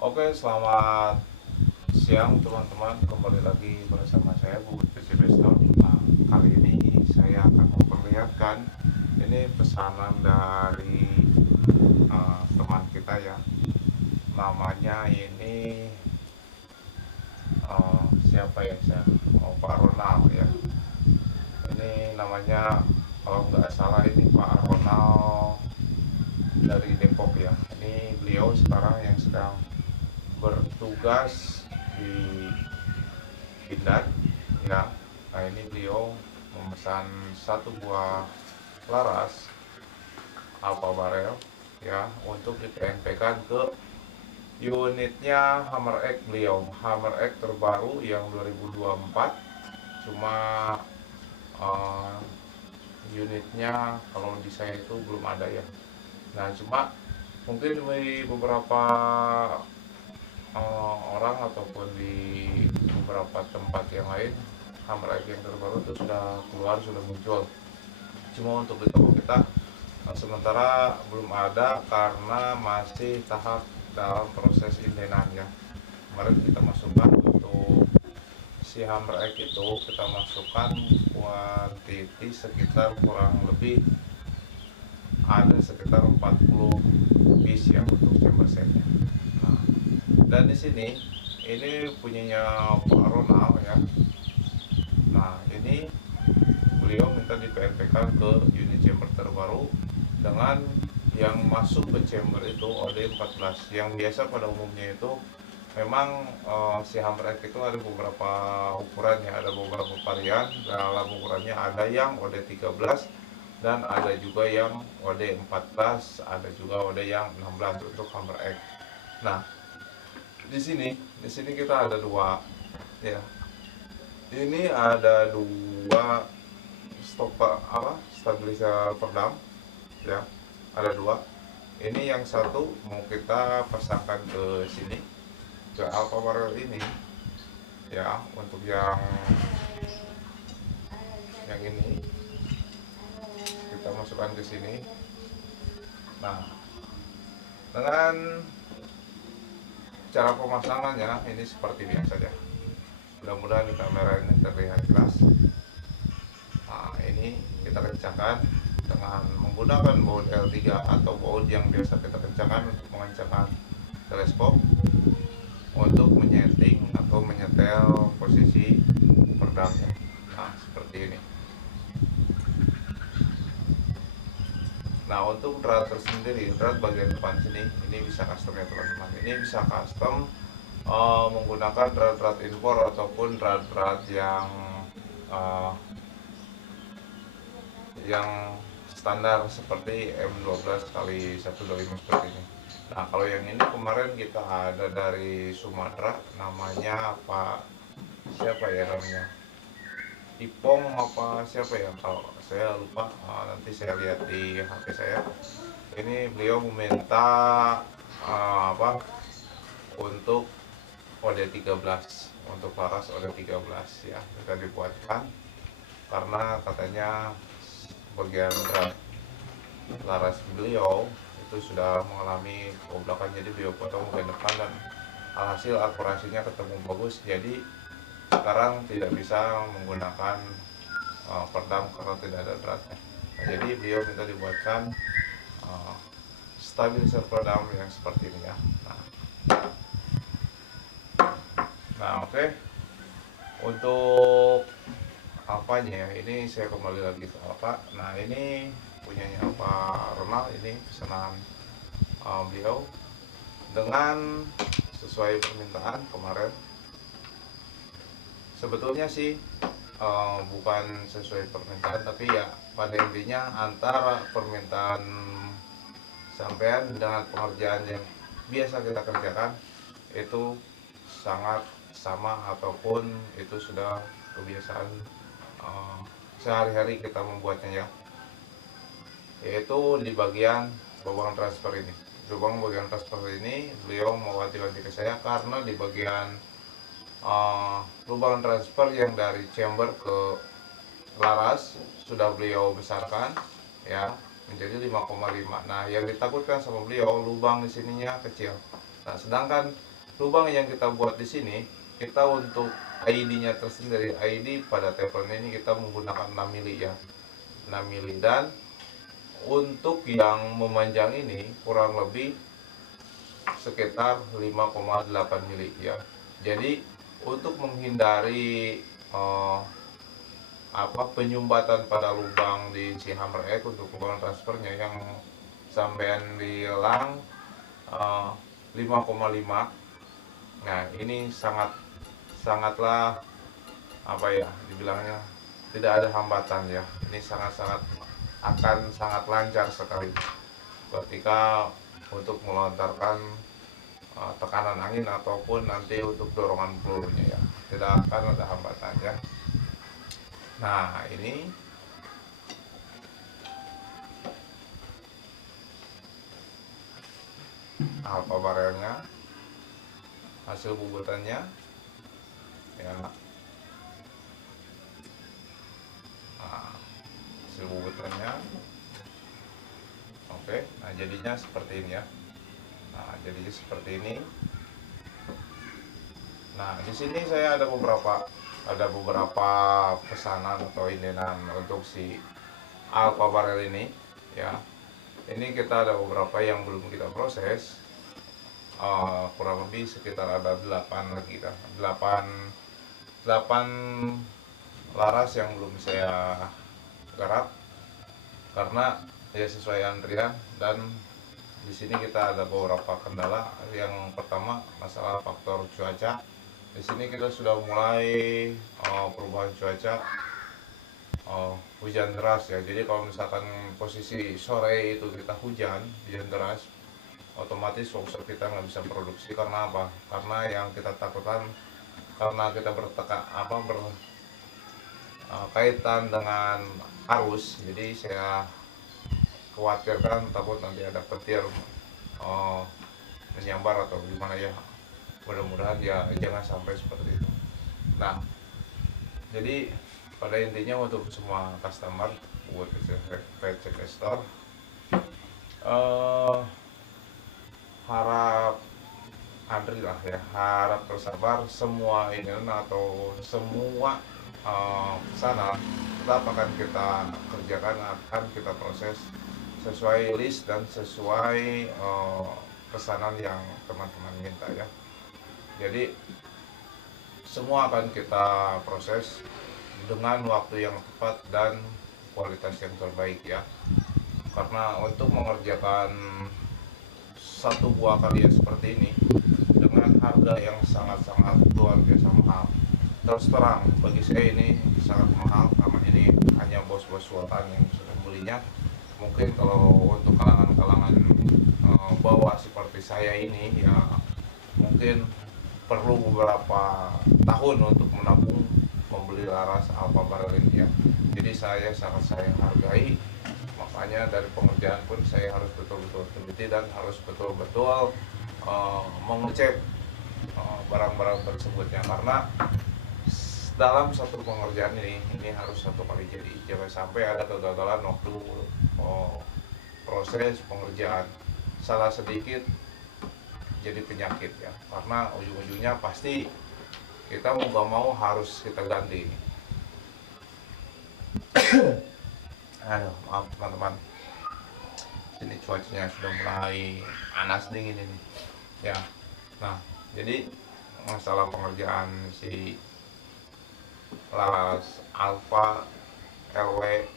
Oke, selamat siang teman-teman. Kembali lagi bersama saya Bubut PC Bestol. Nah, kali ini saya akan memperlihatkan ini pesanan dari teman kita ya. Namanya ini siapa ya saya? Oh, Pak Ronald ya. Ini namanya kalau nggak salah ini Pak Ronald dari Depok ya. Ini beliau sekarang yang sedang bertugas di Pindad ya. Nah, ini beliau memesan satu buah laras Alfa Barel ya untuk ditempelkan ke unitnya Hammer X beliau. Hammer X terbaru yang 2024, cuma uh, unitnya kalau di saya itu belum ada ya. Nah, cuma mungkin di beberapa orang ataupun di beberapa tempat yang lain Hammer X yang terbaru itu sudah keluar, sudah muncul. Cuma untuk di toko kita sementara belum ada karena masih tahap dalam proses indenan ya. Kemarin kita masukkan untuk si Hammer X itu, kita masukkan kuantiti sekitar kurang lebih ada sekitar 40 piece ya untuk chamber setnya. Nah, dan di sini ini punyanya Pak Ronald ya. Nah, ini beliau minta di PNP-kan ke unit chamber terbaru dengan yang masuk ke chamber itu OD14. Yang biasa pada umumnya itu memang si Hammer X itu ada beberapa ukuran ya, ada beberapa varian dalam ukurannya, ada yang OD13 dan ada juga yang OD14, ada juga OD yang 16 untuk Hammer X. Nah, di sini kita ada dua ya. Ini ada dua stabilizer peredam ya, ada dua. Ini yang satu mau kita pasangkan ke sini, ke Alfa Barrel ini ya, untuk yang ini kita masukkan ke sini. Nah, dengan cara pemasangannya ini seperti biasa ya. Mudah-mudahan di kamera ini terlihat jelas. Nah, ini kita kencangkan dengan menggunakan baut L3 atau baut yang biasa kita kencangkan untuk mengencangkan teleskop untuk menyeting atau menyetel posisi peredamnya. Nah, seperti ini. Nah, untuk drat tersendiri, drat bagian depan sini ini bisa custom ya teman-teman. Ini bisa custom menggunakan drat-drat impor ataupun drat-drat uh, yang standar seperti M12 kali 125 seperti ini. Nah, kalau yang ini kemarin kita ada dari Sumatera, namanya apa, siapa ya namanya, Ipong apa siapa ya, kalau saya lupa. Nanti saya lihat di HP saya. Ini beliau meminta apa, untuk OD13, untuk laras OD13 ya, kita dibuatkan karena katanya bagian laras beliau itu sudah mengalami keblokan, jadi beliau potong bagian depan dan alhasil akurasinya ketemu bagus, jadi sekarang tidak bisa menggunakan peredam karena tidak ada dratnya. Nah, jadi beliau minta dibuatkan uh, stabilizer peredam yang seperti ini ya. Nah, oke. Untuk apanya ya, ini saya kembali lagi ke apa. Nah, ini punyanya Pak Ronald, ini pesanan beliau dengan sesuai permintaan kemarin. Sebetulnya sih bukan sesuai permintaan, tapi ya pada intinya antara permintaan sampean dengan pengerjaan yang biasa kita kerjakan itu sangat sama ataupun itu sudah kebiasaan sehari-hari kita membuatnya ya, yaitu di bagian lubang transfer ini. Lubang bagian transfer ini beliau mewanti-wanti ke saya karena di bagian lubang transfer yang dari chamber ke laras sudah beliau besarkan ya menjadi 5,5. Nah, yang ditakutkan sama beliau lubang di sininya kecil. Nah, sedangkan lubang yang kita buat di sini, kita untuk ID-nya tersendiri, ID pada teflon ini kita menggunakan 6 mili ya, 6 mili. Dan untuk yang memanjang ini kurang lebih sekitar 5,8 mili ya. Jadi untuk menghindari penyumbatan pada lubang di si hammer egg untuk lubang transfernya yang sampean bilang 5,5. Nah ini sangatlah dibilangnya tidak ada hambatan ya. Ini akan sangat lancar sekali ketika untuk melontarkan tekanan angin ataupun nanti untuk dorongan pelurunya ya, tidak akan ada hambatan ya. Nah ini alfa barelnya, hasil bubutannya ya. Hasil bubutannya oke. Nah jadinya seperti ini ya. Nah jadinya seperti ini. Nah di sini saya ada beberapa pesanan atau ininan untuk si alfa barel ini ya. Ini kita ada beberapa yang belum kita proses, kurang lebih sekitar ada 8 lagi kan, 8 laras yang belum saya garap karena ya sesuai antrian. Dan di sini kita ada beberapa kendala. Yang pertama masalah faktor cuaca. Di sini kita sudah mulai perubahan cuaca, hujan deras ya. Jadi kalau misalkan posisi sore itu kita hujan deras, otomatis workshop kita nggak bisa produksi. Karena apa? Karena yang kita takutkan karena kita kaitan dengan arus. Jadi saya khawatirkan takut nanti ada petir menyambar atau gimana ya. Mudah-mudahan ya jangan sampai seperti itu. Nah jadi pada intinya untuk semua customer buat PC Store, harap antri lah ya, harap bersabar. Semua ini atau semua pesanan tetap akan kita kerjakan, akan kita proses sesuai list dan sesuai pesanan yang teman-teman minta ya. Jadi semua akan kita proses dengan waktu yang tepat dan kualitas yang terbaik ya. Karena untuk mengerjakan satu buah karya seperti ini dengan harga yang sangat-sangat luar biasa mahal, terus terang bagi saya ini sangat mahal karena ini hanya bos-bos sultan yang bisa membelinya. Mungkin kalau untuk kalangan-kalangan bawah seperti saya ini ya mungkin perlu beberapa tahun untuk menabung membeli laras alfa barel ini ya. Jadi saya hargai, makanya dari pengerjaan pun saya harus betul-betul teliti dan harus betul-betul mengecek barang-barang tersebutnya. Karena dalam satu pengerjaan ini harus satu kali jadi, jangan sampai ada kegagalan waktu proses pengerjaan. Salah sedikit jadi penyakit ya, karena ujung-ujungnya pasti kita mau gak mau harus kita ganti. Aduh, maaf teman-teman, sini cuacanya sudah mulai panas dingin ini ya. Nah jadi masalah pengerjaan si laras alfa LW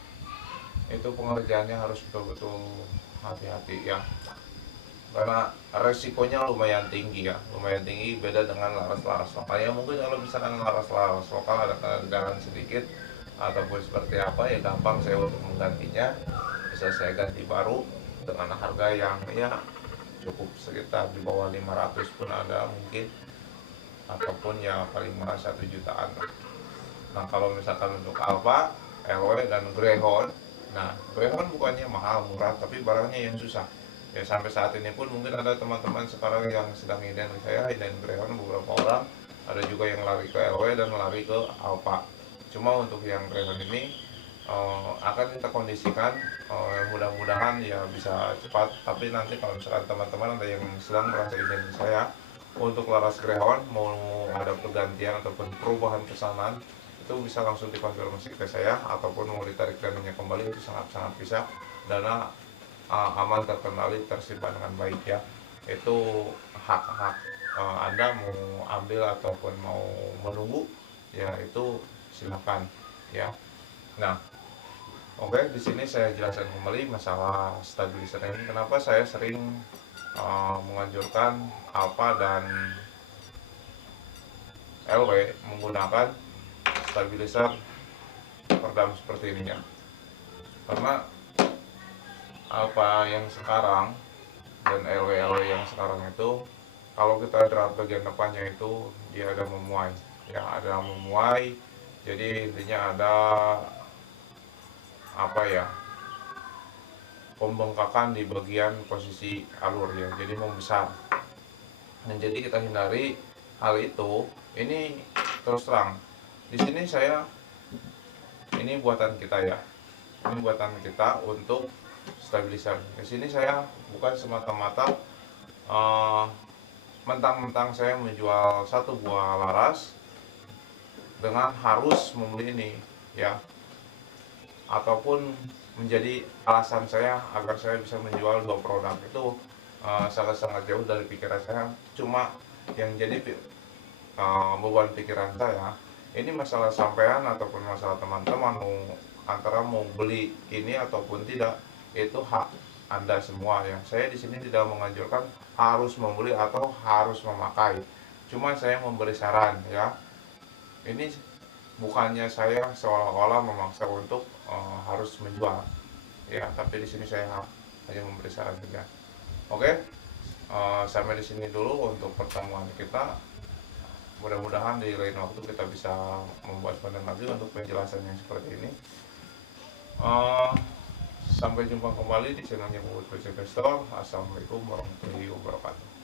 itu pengerjaannya harus betul-betul hati-hati ya, karena resikonya lumayan tinggi ya, beda dengan laras-laras lokal ya. Mungkin kalau misalkan laras-laras lokal ada kegagalan sedikit ataupun seperti apa ya gampang saya untuk menggantinya, bisa saya ganti baru dengan harga yang ya cukup sekitar di bawah 500 pun ada mungkin, ataupun ya paling murah 1 jutaan. Nah kalau misalkan untuk Alfa, LW dan Greyhound, nah Greyhound bukannya mahal murah tapi barangnya yang susah ya. Sampai saat ini pun mungkin ada teman-teman sekarang yang sedang inden saya, inden Greyhound beberapa orang, ada juga yang lari ke LW dan lari ke Alfa. Cuma untuk yang Greyhound ini akan kita kondisikan, mudah-mudahan ya bisa cepat. Tapi nanti kalau misalkan teman-teman ada yang sedang merasa inden saya, untuk Laras Griawan mau ada pergantian ataupun perubahan pesanan, itu bisa langsung dikonfirmasi ke saya, ataupun mau ditarik dananya kembali itu sangat-sangat bisa. Dana aman, terkendali, tersimpan dengan baik ya. Itu hak-hak Anda mau ambil ataupun mau menunggu ya, itu silakan ya. Nah, oke, di sini saya jelaskan kembali masalah stabilizer ini. Kenapa saya sering menganjurkan Alfa dan LW menggunakan stabilizer peredam seperti ini ya. Karena Alfa yang sekarang dan LW yang sekarang itu, kalau kita lihat bagian depannya itu dia ada memuai ya, ada memuai. Jadi intinya ada apa ya, pembengkakan di bagian posisi alur ya, jadi membesar. Dan jadi kita hindari hal itu. Ini terus terang di sini ini buatan kita ya, ini buatan kita untuk stabilizer. Di sini saya bukan semata-mata mentang-mentang saya menjual satu buah Laras dengan harus membeli ini ya, ataupun menjadi alasan saya agar saya bisa menjual dua produk. Itu sangat-sangat jauh dari pikiran saya. Cuma yang jadi beban pikiran saya, ini masalah sampean ataupun masalah teman-teman antara mau beli ini ataupun tidak, itu hak Anda semua ya. Saya di sini tidak menganjurkan harus membeli atau harus memakai. Cuma saya memberi saran ya. Ini bukannya saya seolah-olah memaksa untuk harus menjual ya, tapi di sini saya hanya memberi saran saja. Oke, sampai di sini dulu untuk pertemuan kita. Mudah-mudahan di lain waktu kita bisa membuat konten lagi untuk penjelasan yang seperti ini. Sampai jumpa kembali di channelnya Bubut Investor. Assalamualaikum warahmatullahi wabarakatuh.